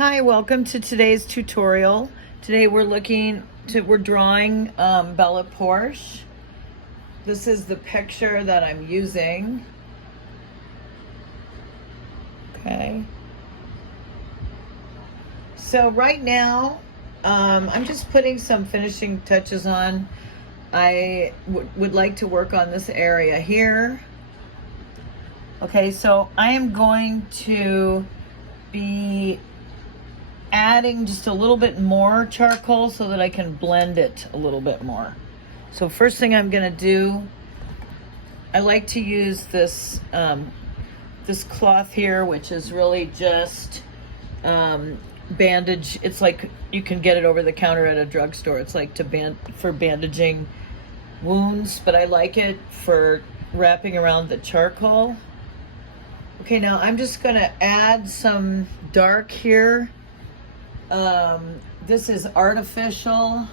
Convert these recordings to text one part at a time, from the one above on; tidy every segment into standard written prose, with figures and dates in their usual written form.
Hi, welcome to today's tutorial. Today we're drawing Bella Poarch. This is the picture that I'm using. Okay. So right now, I'm just putting some finishing touches on. I would like to work on this area here. Okay, so I am going to be adding just a little bit more charcoal so that I can blend it a little bit more. So first thing I'm gonna do, I like to use this this cloth here, which is really just bandage. It's like you can get it over the counter at a drugstore. It's like for bandaging wounds, but I like it for wrapping around the charcoal. Okay, now I'm just gonna add some dark here. This is artificially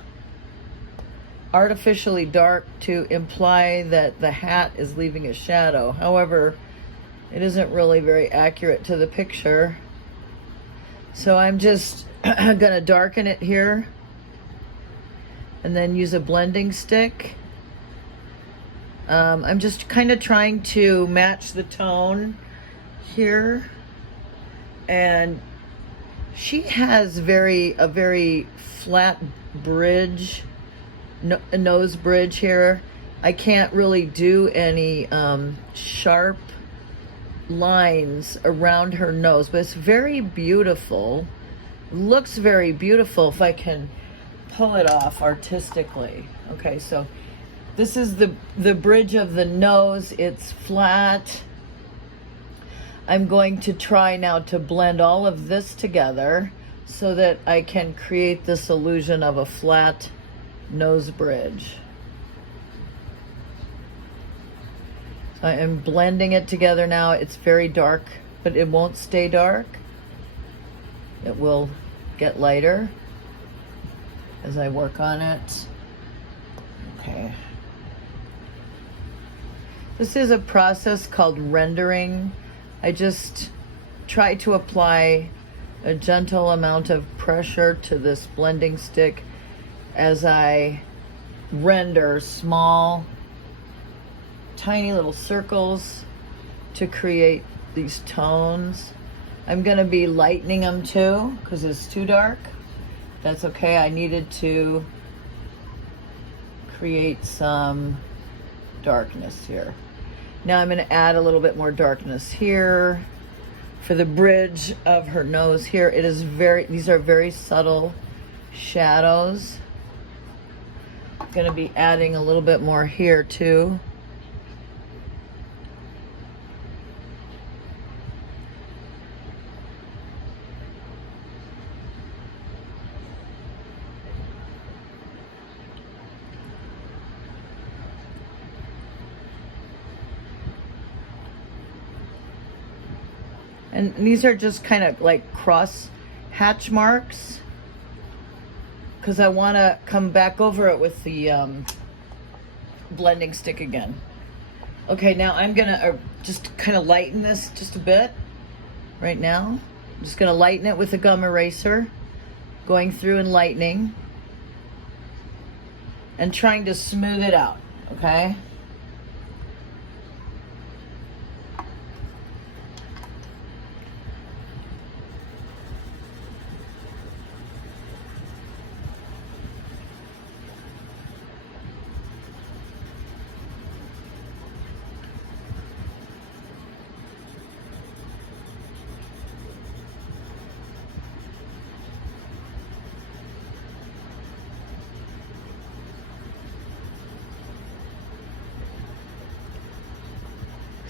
dark to imply that the hat is leaving a shadow. However, it isn't really very accurate to the picture. So I'm just gonna darken it here and then use a blending stick. I'm just kind of trying to match the tone here, and she has a very flat bridge, a nose bridge here. I can't really do any sharp lines around her nose, but it's very beautiful. Looks very beautiful if I can pull it off artistically. Okay, so this is the bridge of the nose. It's flat. I'm going to try now to blend all of this together so that I can create this illusion of a flat nose bridge. So I am blending it together now. It's very dark, but it won't stay dark. It will get lighter as I work on it. Okay. This is a process called rendering. I just try to apply a gentle amount of pressure to this blending stick as I render small, tiny little circles to create these tones. I'm gonna be lightening them too because it's too dark. That's okay. I needed to create some darkness here. Now I'm going to add a little bit more darkness here for the bridge of her nose here. These are very subtle shadows. I'm going to be adding a little bit more here too. And these are just kind of like cross hatch marks because I want to come back over it with the blending stick again. Okay, now I'm gonna just kind of lighten this just a bit right now. I'm just gonna lighten it with a gum eraser, going through and lightening and trying to smooth it out, okay?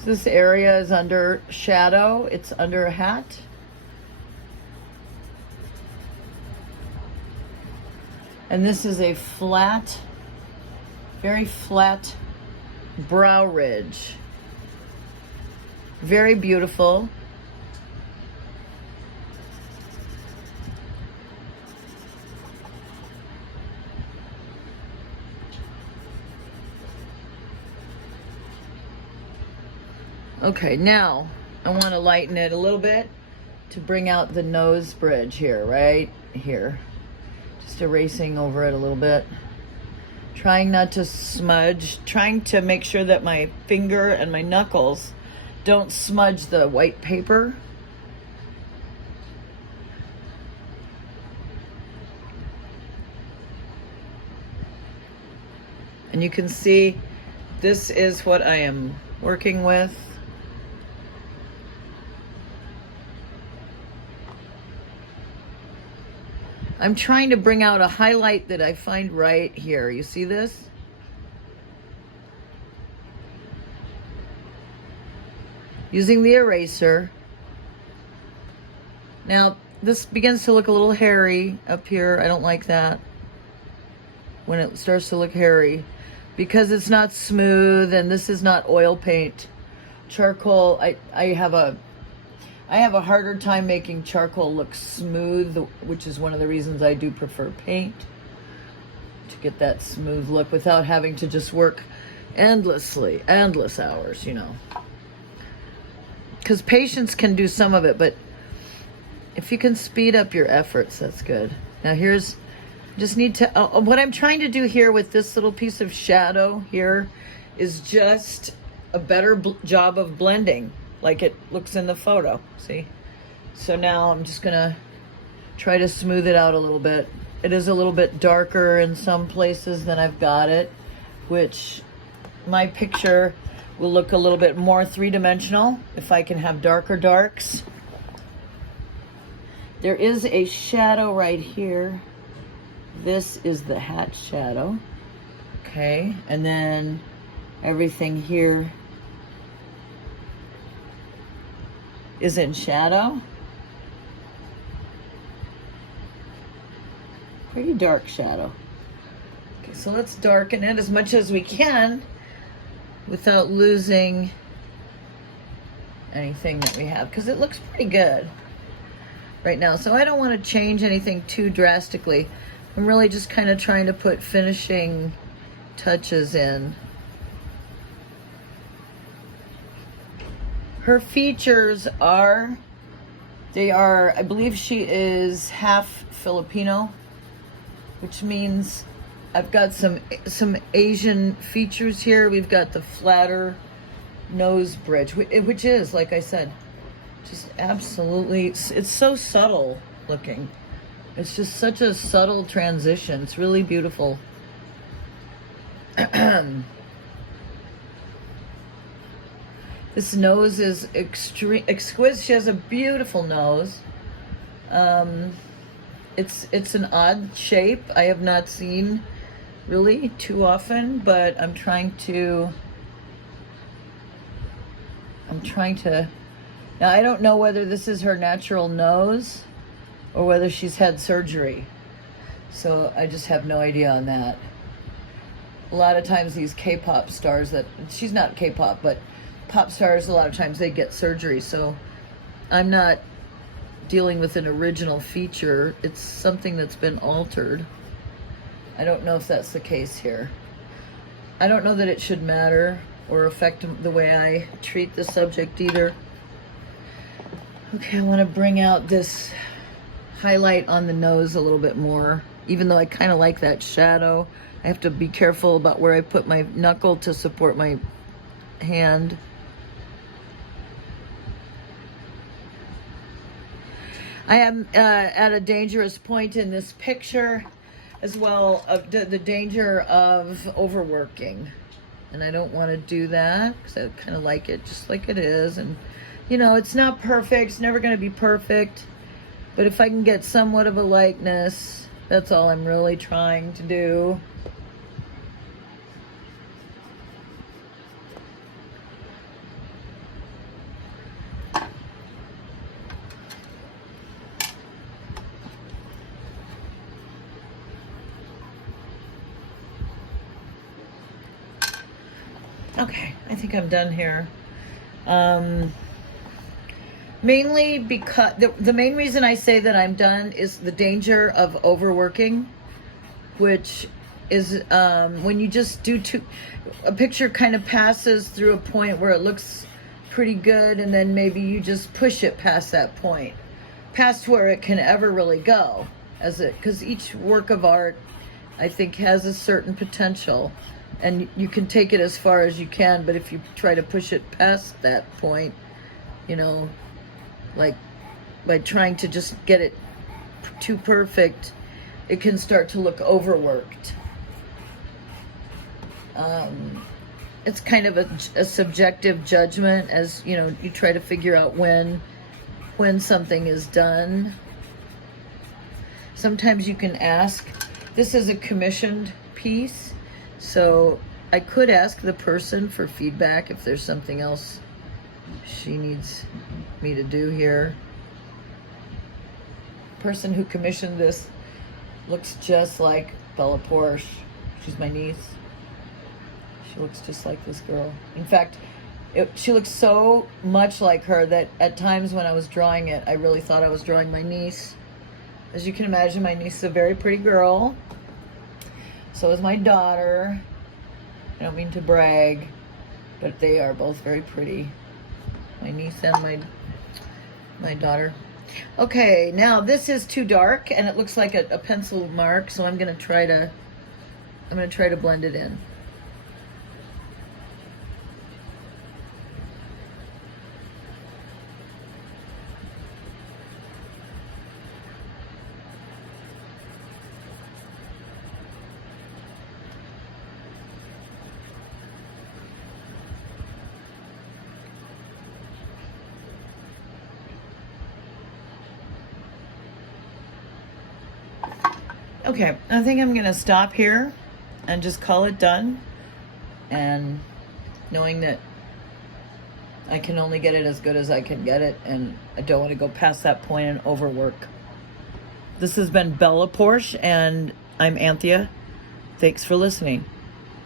This area is under shadow. It's under a hat. And this is a flat, very flat brow ridge. Very beautiful. Okay, now I want to lighten it a little bit. to bring out the nose bridge here, right here. Just erasing over it a little bit. Trying not to smudge, trying to make sure that my finger and my knuckles don't smudge the white paper. And you can see this is what I am working with. I'm trying to bring out a highlight that I find right here. You see this? Using the eraser. Now, this begins to look a little hairy up here. I don't like that when it starts to look hairy because it's not smooth and this is not oil paint. Charcoal, I have a harder time making charcoal look smooth, which is one of the reasons I do prefer paint, to get that smooth look without having to just work endless hours, you know. Because patience can do some of it, but if you can speed up your efforts, that's good. Now just need to, what I'm trying to do here with this little piece of shadow here is just a better job of blending, like it looks in the photo, see? So now I'm just gonna try to smooth it out a little bit. It is a little bit darker in some places than I've got it, which my picture will look a little bit more three-dimensional if I can have darker darks. There is a shadow right here. This is the hat shadow, okay? And then everything here is in shadow. Pretty dark shadow. Okay, so let's darken it as much as we can without losing anything that we have, because it looks pretty good right now. So I don't want to change anything too drastically. I'm really just kind of trying to put finishing touches in. Her features are, I believe she is half Filipino, which means I've got some Asian features here. We've got the flatter nose bridge, which is, like I said, just absolutely, it's so subtle looking. It's just such a subtle transition. It's really beautiful. This nose is exquisite. She has a beautiful nose. It's an odd shape I have not seen really too often, but I'm trying to, now I don't know whether this is her natural nose or whether she's had surgery. So I just have no idea on that. A lot of times these K-pop stars she's not K-pop, but pop stars, a lot of times they get surgery. So I'm not dealing with an original feature. It's something that's been altered. I don't know if that's the case here. I don't know that it should matter or affect the way I treat the subject either. Okay, I want to bring out this highlight on the nose a little bit more, even though I kind of like that shadow. I have to be careful about where I put my knuckle to support my hand. I am at a dangerous point in this picture as well, of the danger of overworking. And I don't want to do that because I kind of like it just like it is. And, you know, it's not perfect. It's never going to be perfect. But if I can get somewhat of a likeness, that's all I'm really trying to do. Okay, I think I'm done here. Mainly because the main reason I say that I'm done is the danger of overworking, which is when you just do a picture kind of passes through a point where it looks pretty good, and then maybe you just push it past that point. past where it can ever really go, because each work of art, I think, has a certain potential, and you can take it as far as you can. But if you try to push it past that point, like by trying to just get it too perfect, it can start to look overworked. It's kind of a subjective judgment, as you try to figure out when something is done. Sometimes you can ask. This is a commissioned piece, so I could ask the person for feedback if there's something else she needs me to do here. Person who commissioned this looks just like Bella Poarch. She's my niece. She looks just like this girl. In fact, she looks so much like her that at times when I was drawing it, I really thought I was drawing my niece. As you can imagine, my niece is a very pretty girl. So is my daughter. I don't mean to brag, but they are both very pretty. My niece and my daughter. Okay, now this is too dark and it looks like a pencil mark, so I'm gonna try to blend it in. Okay, I think I'm gonna stop here and just call it done, and knowing that I can only get it as good as I can get it, and I don't want to go past that point and overwork. This has been Bella Poarch, and I'm Anthea. Thanks for listening.